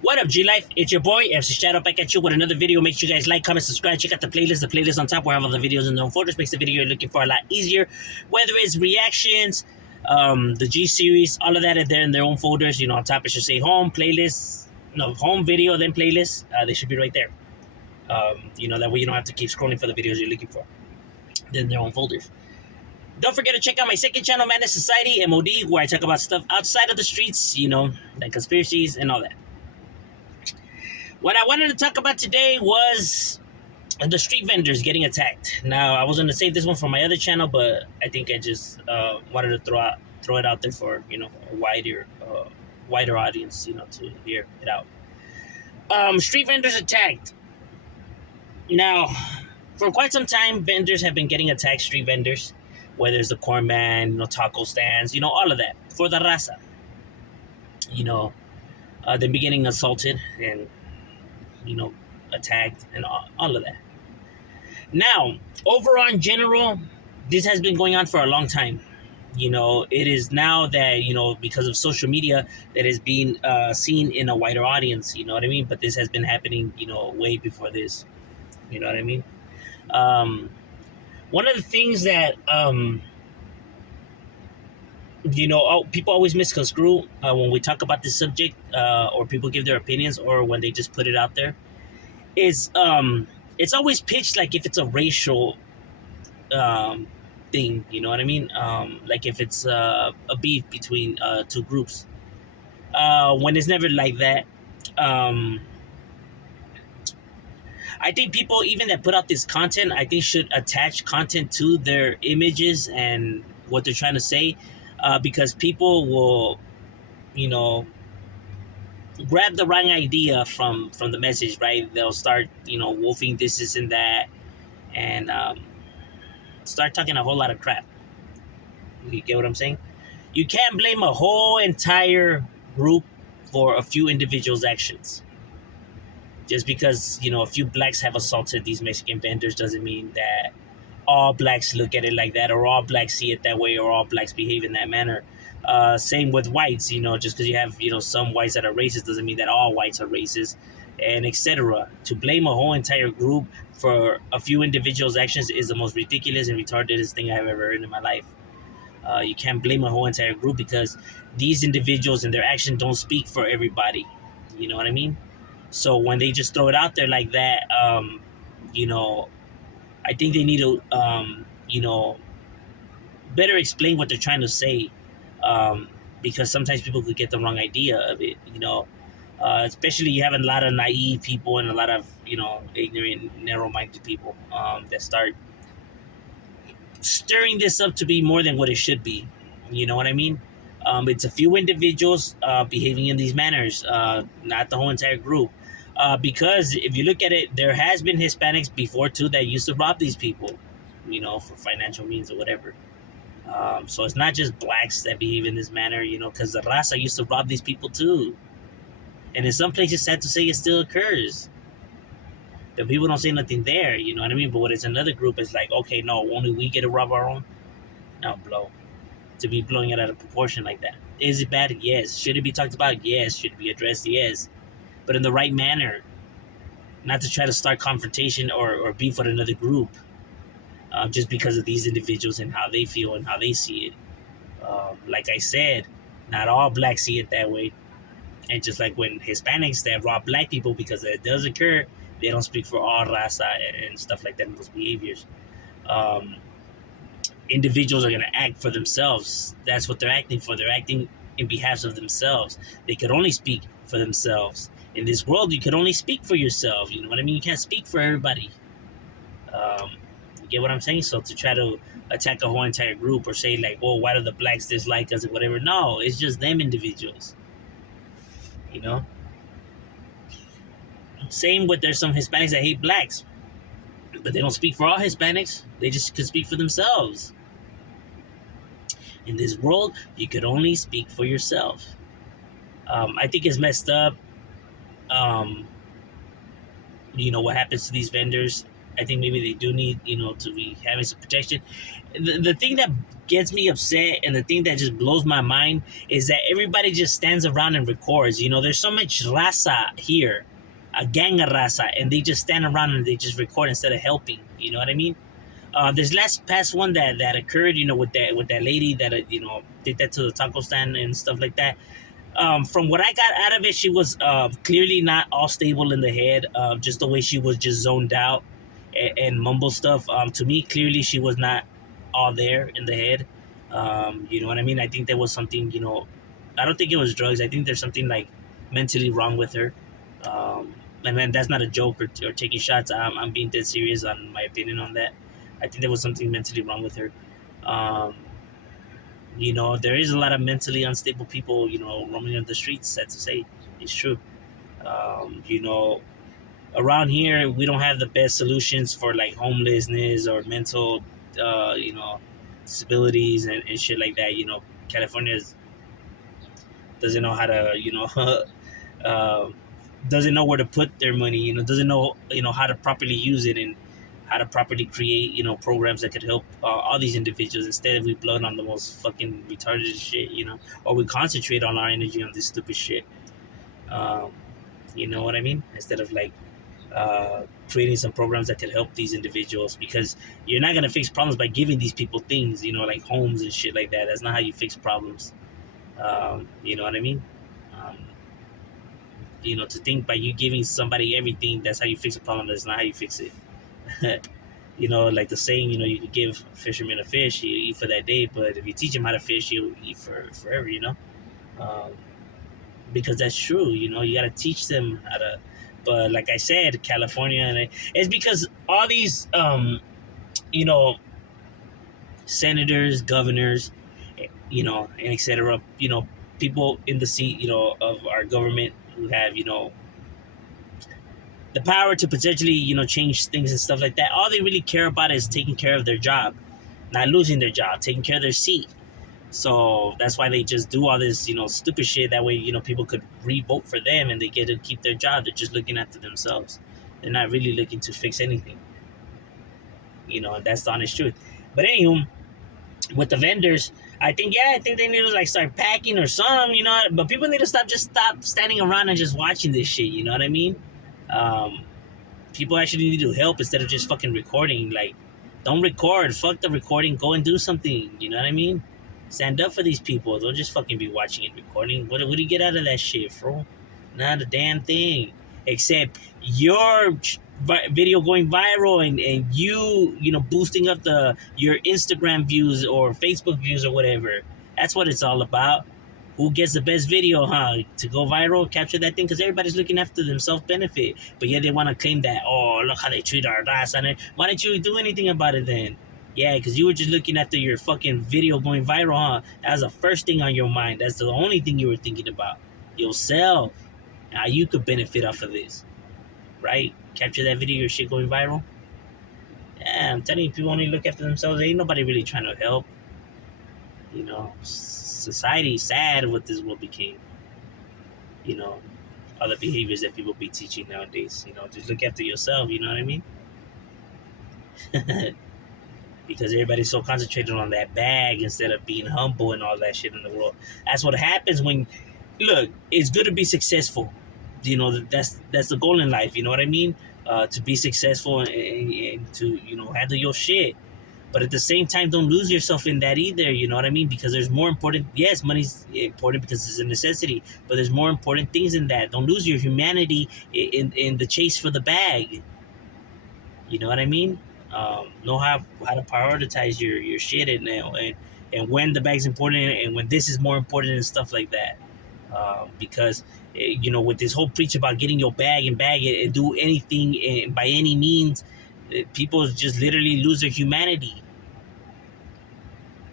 What up, G Life? It's your boy, MC Shadow, back at you with another video. Make sure you guys like, comment, subscribe, check out the playlist. The playlist on top where I have all the videos and the folders makes the video you're looking for a lot easier. Whether it's reactions, the G series, all of that are there in their own folders. You know, on top it should say home, playlist, no, home video, then playlist. They should be right there. That way you don't have to keep scrolling for the videos you're looking for. Then their own folders. Don't forget to check out my second channel, Madness Society, M.O.D, where I talk about stuff outside of the streets, like conspiracies and all that. What I wanted to talk about today was the street vendors getting attacked. Now, I was going to save this one for my other channel, but I think I just wanted to throw it out there for a wider audience, to hear it out. Street vendors attacked. Now, for quite some time, vendors have been getting attacked. Street vendors, whether it's the corn man, taco stands, all of that for the raza. They're getting assaulted and attacked and all of that. Now, overall in general, this has been going on for a long time. It is now that, because of social media, that is being seen in a wider audience, you know what I mean? But this has been happening, way before this, you know what I mean? One of the things that, people always misconstrue when we talk about this subject, or people give their opinions, or when they just put it out there, is it's always pitched like if it's a racial thing, you know what I mean? Like if it's a beef between two groups. When it's never like that. I think people even that put out this content, I think should attach content to their images and what they're trying to say, because people will, grab the wrong idea from the message, right? They'll start, wolfing this and that, and start talking a whole lot of crap. You get what I'm saying? You can't blame a whole entire group for a few individuals' actions. Just because, a few blacks have assaulted these Mexican vendors doesn't mean that all blacks look at it like that, or all blacks see it that way, or all blacks behave in that manner. Same with whites, just because you have, some whites that are racist doesn't mean that all whites are racist, and etc. To blame a whole entire group for a few individuals' actions is the most ridiculous and retardedest thing I've ever heard in my life. You can't blame a whole entire group because these individuals and their action don't speak for everybody. You know what I mean? So when they just throw it out there like that, I think they need to, better explain what they're trying to say, because sometimes people could get the wrong idea of it, especially you have a lot of naive people and a lot of, ignorant, narrow-minded people that start stirring this up to be more than what it should be. You know what I mean? It's a few individuals behaving in these manners, not the whole entire group. Because if you look at it, there has been Hispanics before too that used to rob these people, for financial means or whatever. So it's not just blacks that behave in this manner, because the raza used to rob these people too. And in some places, sad to say, it still occurs. The people don't say nothing there, you know what I mean? But when it's another group, it's like, okay, no, only we get to rob our own? No, blow. To be blowing it out of proportion like that. Is it bad? Yes. Should it be talked about? Yes. Should it be addressed? Yes. But in the right manner. Not to try to start confrontation or beef with another group. Just because of these individuals and how they feel and how they see it. Like I said, not all blacks see it that way. And just like when Hispanics that rob black people, because it does occur, they don't speak for all raza and stuff like that in those behaviors. Individuals are going to act for themselves. That's what they're acting for. They're acting in behalf of themselves. They could only speak for themselves. In this world, you can only speak for yourself. You know what I mean? You can't speak for everybody. You get what I'm saying? So to try to attack a whole entire group or say like, oh, why do the blacks dislike us or whatever? No, it's just them individuals. Same with there's some Hispanics that hate blacks. But they don't speak for all Hispanics. They just could speak for themselves. In this world, you could only speak for yourself. I think it's messed up. What happens to these vendors I think maybe they do need, to be having some protection. The thing that gets me upset and the thing that just blows my mind is that everybody just stands around and records. There's so much raza here, a gang of raza, and they just stand around and they just record instead of helping. You know what I mean? This last past one that occurred, with that lady that did that to the taco stand and stuff like that. From what I got out of it, she was clearly not all stable in the head. Just the way she was just zoned out and mumble stuff. To me, clearly she was not all there in the head. You know what I mean? I think there was something. I don't think it was drugs. I think there's something like mentally wrong with her. And then that's not a joke or taking shots. I'm being dead serious on my opinion on that. I think there was something mentally wrong with her. Um, there is a lot of mentally unstable people, roaming on the streets. Sad to say, it's true. Around here, we don't have the best solutions for like homelessness or mental, disabilities and shit like that. California doesn't know how to, uh, doesn't know where to put their money. Doesn't know, how to properly use it and how to properly create, programs that could help all these individuals. Instead, we blow it on the most fucking retarded shit, or we concentrate on our energy on this stupid shit. Um, you know what I mean? Instead of like creating some programs that could help these individuals, because you're not gonna fix problems by giving these people things, like homes and shit like that. That's not how you fix problems. You know what I mean? Um, to think by you giving somebody everything, that's how you fix a problem. That's not how you fix it. Like the saying, you could give a fisherman a fish, he'll eat for that day, but if you teach him how to fish, he'll eat for forever, um, because that's true. You got to teach them how to. But like I said, California, and it's because all these, you know, senators, governors, and etc. People in the seat, of our government who have, the power to potentially, change things and stuff like that. All they really care about is taking care of their job, not losing their job, taking care of their seat. So that's why they just do all this, stupid shit. That way, people could re-vote for them and they get to keep their job. They're just looking after themselves. They're not really looking to fix anything. And that's the honest truth. But anywho, with the vendors, I think they need to like start packing or something, But people need to stop standing around and just watching this shit. You know what I mean? Um, People actually need to help instead of just fucking recording. Like, don't record. Fuck the recording. Go and do something. You know what I mean? Stand up for these people. Don't just fucking be watching and recording. What do you get out of that shit, bro? Not a damn thing. Except your video going viral and you boosting up your Instagram views or Facebook views or whatever. That's what it's all about. Who gets the best video, huh? To go viral, capture that thing, because everybody's looking after themselves benefit. But yeah, they want to claim that, oh, look how they treat our ass. And why didn't you do anything about it then? Yeah, because you were just looking after your fucking video going viral, huh? That was the first thing on your mind. That's the only thing you were thinking about. Yourself. How you could benefit off of this, right? Capture that video, your shit going viral. Yeah, I'm telling you, people only look after themselves. Ain't nobody really trying to help. Society sad what this world became. You know, other behaviors that people be teaching nowadays. Just look after yourself. You know what I mean? Because everybody's so concentrated on that bag instead of being humble and all that shit in the world. That's what happens when. Look, it's good to be successful. That's the goal in life. You know what I mean? To be successful and to handle your shit. But at the same time, don't lose yourself in that either. You know what I mean? Because there's more important. Yes, money's important because it's a necessity, but there's more important things in that. Don't lose your humanity in the chase for the bag. You know what I mean? Know how to prioritize your shit and when the bag's important and when this is more important and stuff like that. Because with this whole preach about getting your bag it and do anything by any means, people just literally lose their humanity.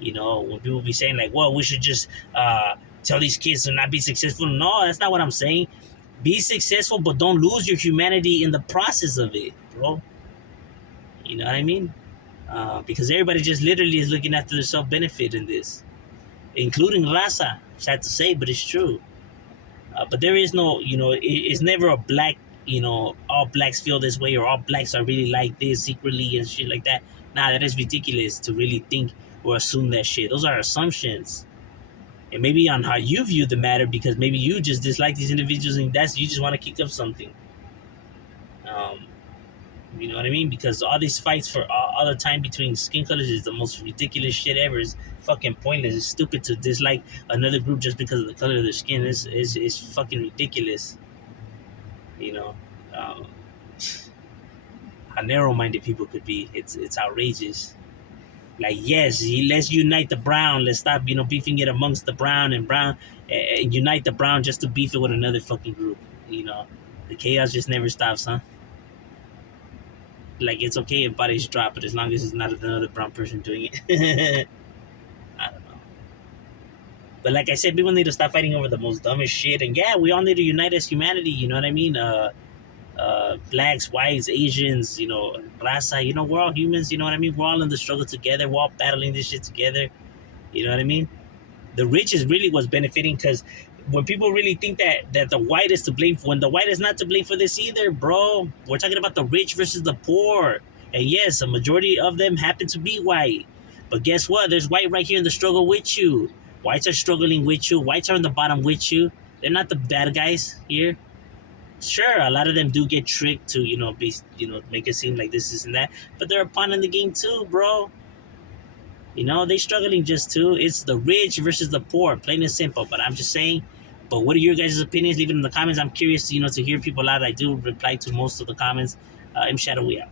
When people be saying like, well, we should just tell these kids to not be successful. No, that's not what I'm saying. Be successful, but don't lose your humanity in the process of it, bro. You know what I mean? Because everybody just literally is looking after their self-benefit in this, including Raza. Sad to say, but it's true. But there is no, it's never a black all blacks feel this way or all blacks are really like this secretly and shit like that. Nah, that is ridiculous to really think or assume that shit. Those are assumptions. And maybe on how you view the matter, because maybe you just dislike these individuals and you just want to kick up something. Um, you know what I mean? Because all these fights for all the time between skin colors is the most ridiculous shit ever. It's fucking pointless. It's stupid to dislike another group just because of the color of their skin. It's fucking ridiculous. You know, um, how narrow-minded people could be. It's outrageous. Like, yes, let's unite the brown. Let's stop, beefing it amongst the brown and brown, and unite the brown just to beef it with another fucking group. You know, the chaos just never stops, huh? Like, it's okay if bodies drop, but as long as it's not another brown person doing it. I don't know. But like I said, people need to stop fighting over the most dumbest shit. And yeah, we all need to unite as humanity. You know what I mean? Blacks, whites, Asians, raza. We're all humans. You know what I mean? We're all in the struggle together. We're all battling this shit together. You know what I mean? The rich is really what's benefiting, because when people really think that the white is to blame, when the white is not to blame for this either, bro. We're talking about the rich versus the poor. And yes, a majority of them happen to be white. But guess what? There's white right here in the struggle with you. Whites are struggling with you. Whites are on the bottom with you. They're not the bad guys here. Sure, a lot of them do get tricked to, make it seem like this and that. But they're a pawn in the game too, bro. They struggling just too. It's the rich versus the poor, plain and simple. But I'm just saying. But what are your guys' opinions? Leave it in the comments. I'm curious, to hear people out. I do reply to most of the comments. M Shadow, we out.